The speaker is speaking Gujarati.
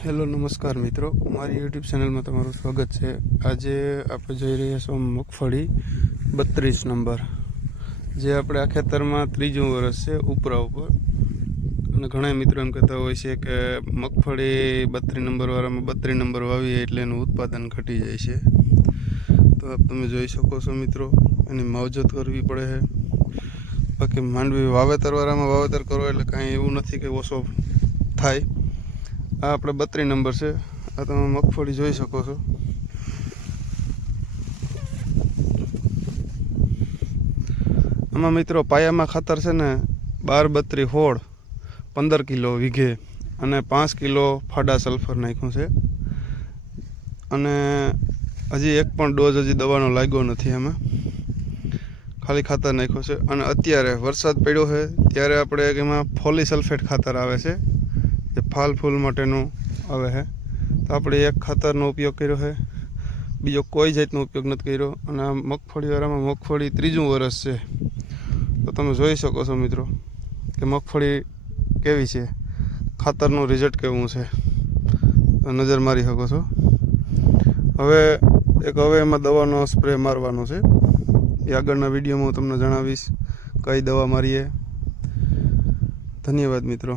હેલો નમસ્કાર મિત્રો, મારી યુટ્યુબ ચેનલમાં તમારું સ્વાગત છે। આજે આપણે જોઈ રહ્યા છો મગફળી 32 નંબર, જે આપણે આ ખેતરમાં ત્રીજું વર્ષ છે ઉપરા ઉપર। અને ઘણા મિત્રો એમ કહેતા હોય છે કે મગફળી 32 નંબરવાળામાં 32 નંબર વાવીએ એટલે એનું ઉત્પાદન ઘટી જાય છે। તો તમે જોઈ શકો છો મિત્રો, એની માવજત કરવી પડે છે। બાકી માંડવી વાવેતરવાળામાં વાવેતર કરો એટલે કાંઈ એવું નથી કે ઓછો થાય। આ આપણે 32 નંબર છે। આ તમે મગફળી જોઈ શકો છો। આમાં મિત્રો પાયામાં ખાતર છે ને 12 32 16 15 કિલો વીઘે અને 5 કિલો ફાડા સલ્ફર નાખ્યું છે। અને હજી એક પણ ડોઝ હજી દવાનો લાગ્યો નથી, એમાં ખાલી ખાતર નાખ્યું છે। અને અત્યારે વરસાદ પડ્યો છે ત્યારે આપણે એમાં ફોલી સલ્ફેટ ખાતર આવે છે, જે ફાલ ફૂલ માટેનું આવે છે। તો આપણે એક ખાતરનો ઉપયોગ કર્યો છે, બીજો કોઈ જાતનો ઉપયોગ નથી કર્યો। અને આ મગફળીવાળામાં મગફળી ત્રીજું વર્ષ છે। તો તમે જોઈ શકો છો મિત્રો કે મગફળી કેવી છે, ખાતરનું રિઝલ્ટ કેવું છે, નજર મારી શકો છો। હવે એમાં દવાનો સ્પ્રે મારવાનો છે, એ આગળના વિડીયોમાં હું તમને જણાવીશ કઈ દવા મારીએ। ધન્યવાદ મિત્રો।